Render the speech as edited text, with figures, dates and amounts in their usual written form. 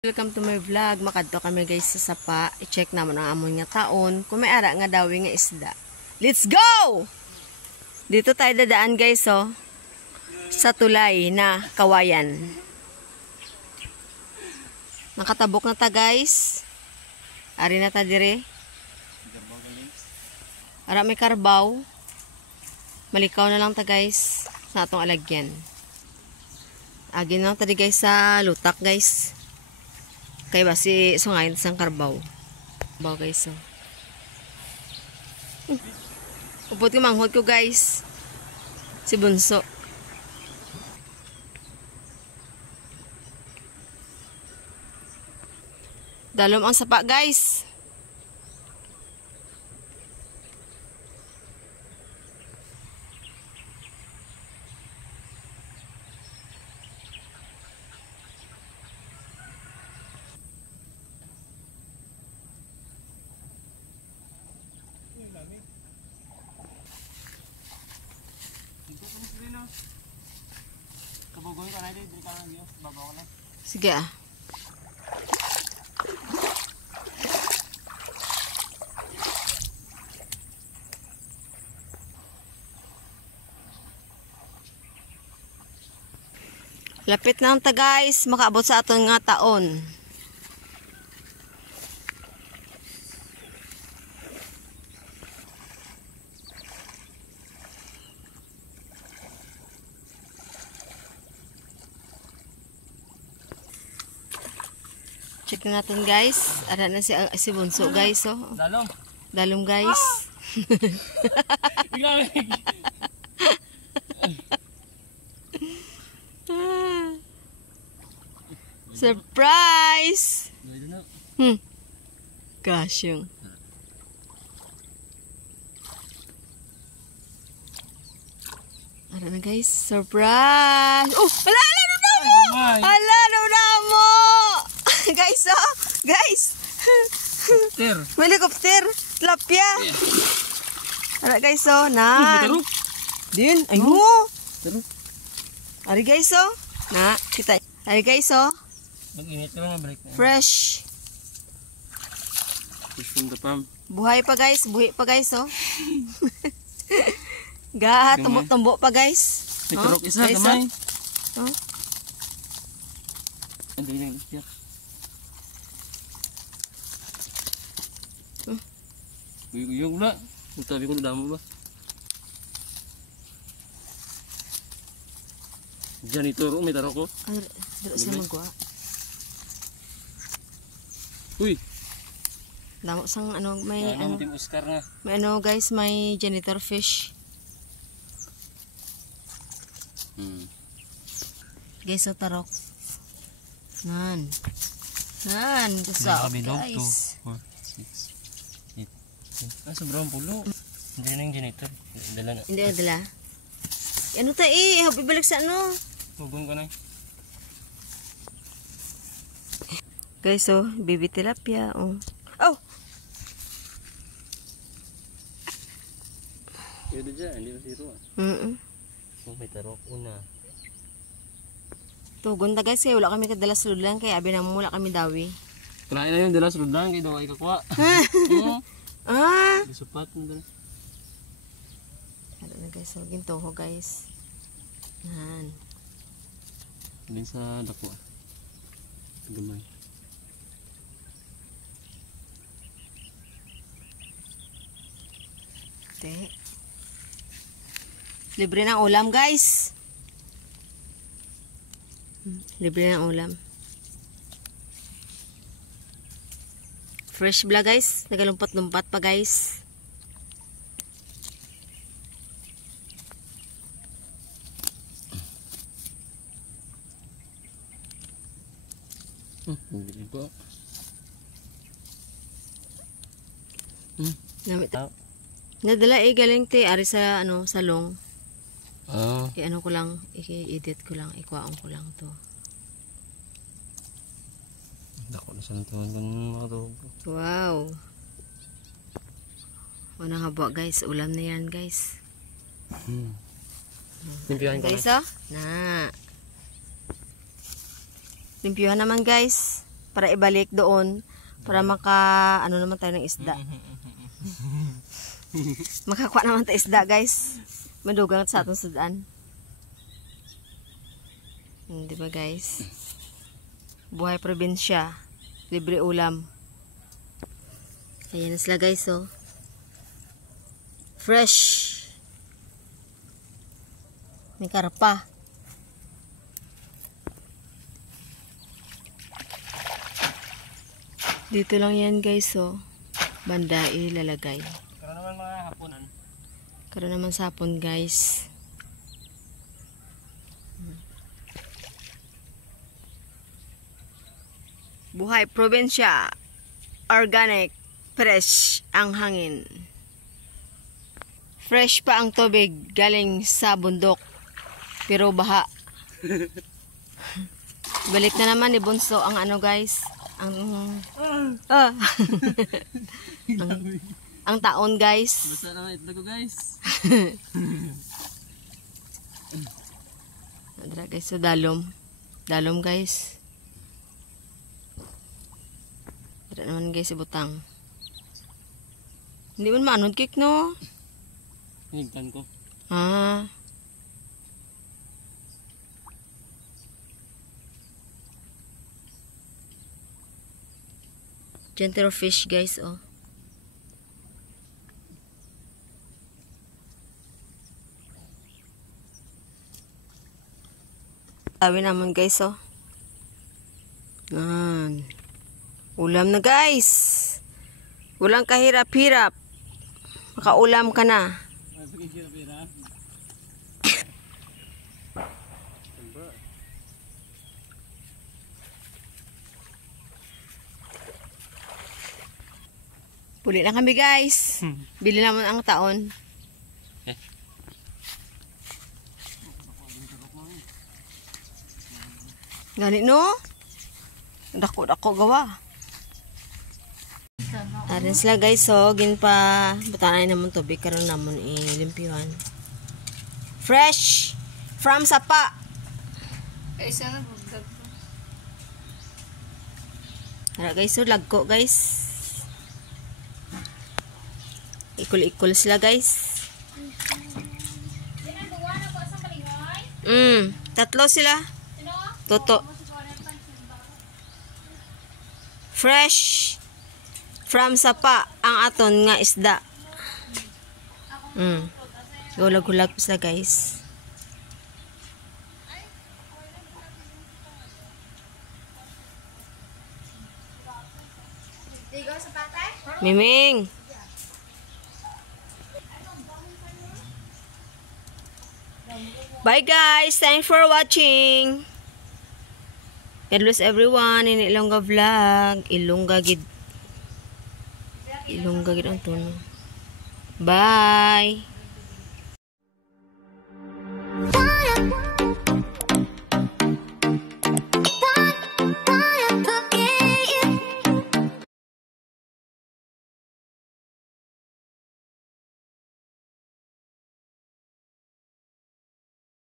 Welcome to my vlog. Makadto kami guys sa sapa. I-check naman ang amon nga taon. Kung may ara nga dawi nga isda. Let's go! Dito tayo dadaan guys oh. Sa tulay na kawayan. Nakatabok na ta guys. Ari na ta dire. Ara may karbaw. Malikaw na lang ta guys sa atong alagyan. Agin lang ta di guys sa lutak guys. Kaya ba si sungayin sang karbaw. Karbaw guys so. Upot ko manghod ko guys. Si Bunso. Dalom ang sapa guys. Kabugoy ka na dito, ka lang yun, babaw ko lang. Sige ah. Lapit na ang ta guys, makaabot sa aton nga taon. Check na natin guys. Ara na si Bunso guys oh. Dalom. Dalom guys. Surprise! Gosh yung. Ara na guys. Surprise! Oh! Hala! Hala! Hala mo! Guys, oh! Guys! Helicopter! Tilapia! Ara guys, oh! Na! Din! Ay mo! Ari guys, oh! Na! Kita! Ari guys, oh! Mag-init ka lang, balik na. Fresh! Fresh from the farm. Buhay pa guys! Buhay pa guys, oh! Ga! Tumbok-tumbok pa guys! May turok isa, guys, kamay. Oh! Ang dali lang, iyak. Uyog na. Sabi ko damo ba? Janitor, may tarok ko. Ay, dito sila magwa. Uy! Damo sang ano, may ano. Team Oscar na. May ano guys, may janitor fish. Guys, so tarok. Nan. Nan, kasap guys. 4, 6, 8. Ah, sobrang pulo. Hindi na yung janitor. Dala na. Hindi adala. Ano ta eh, happy balik sa ano. Hugon ka na. Guys, so baby tilapia, oh. Oh. Pwede dyan, hindi masiro ah. Oh, may tarok una. Tugon ta guys, kaya wala kami kadalas lulan, kaya abi na mula kami dawi. Kunain na yung dalas rudang, kaya daw ay kakwa. Ah! Supat mo dala. Ano na guys, so ginto ho guys. Yan. Galing sa dako ah. Gamay. Te. Libre ng ulam guys. Libre ng ulam. Fresh bla guys. Nagalumpat-lumpat pa guys. Hindi ba? Namit. Nadala eh galing te ari sa ano salong. Ah. Ano ko lang, i-edit ko lang, ikuhaan ko lang to. Dako na sa nantuan ko ng mga dog. Wow. Unang habo guys, ulam na yan guys. Limpihan ko Guys, na. oh. Na. Limpyuhan naman, guys. para ibalik doon para ano naman tayo ng isda. Makakuha naman tayo isda, guys. Madugang sa atong sudaan. Di ba, guys? Buhay probinsya. Libre ulam. Ayan na sila, guys, oh. Fresh. May karpa. Dito lang yan, guys, oh. Banda ilalagay. Karoon naman mga hapunan. Karoon naman sa hapon, guys. Buhay probinsya. Organic. Fresh ang hangin. Fresh pa ang tubig galing sa bundok. Pero baha. Balik na naman ni Bunso ang ano, guys. Ang taon, guys. Basta na itlog ko, guys. Adra, guys, so dalom. Dalom, guys. Adra naman, guys, ibutang. Hindi man maanod cake, no? Hinigtan ko. Ah. Gentle fish, guys, oh. Sabi naman, guys, oh. Yan. Ulam na, guys. Walang kahirap-hirap. Makaulam ka na. Puli na kami, guys. Bili naman ang taon. Ganit, no? Dako-dako gawa. Arin sila, guys, so ginpa butanay naman tubig karon namon ilimpyuhan. Fresh from sapa. Isa na bugdag. Ara, guys, so lagko, guys. Ikul-ikul sila, guys. Tatlo sila. Toto. Fresh from sapa ang aton nga isda. Gulag-gulag sila, guys. Miming. Bye, guys. Thanks for watching. God bless everyone in Ilongga vlog. Ilongga gid ang tono. Bye.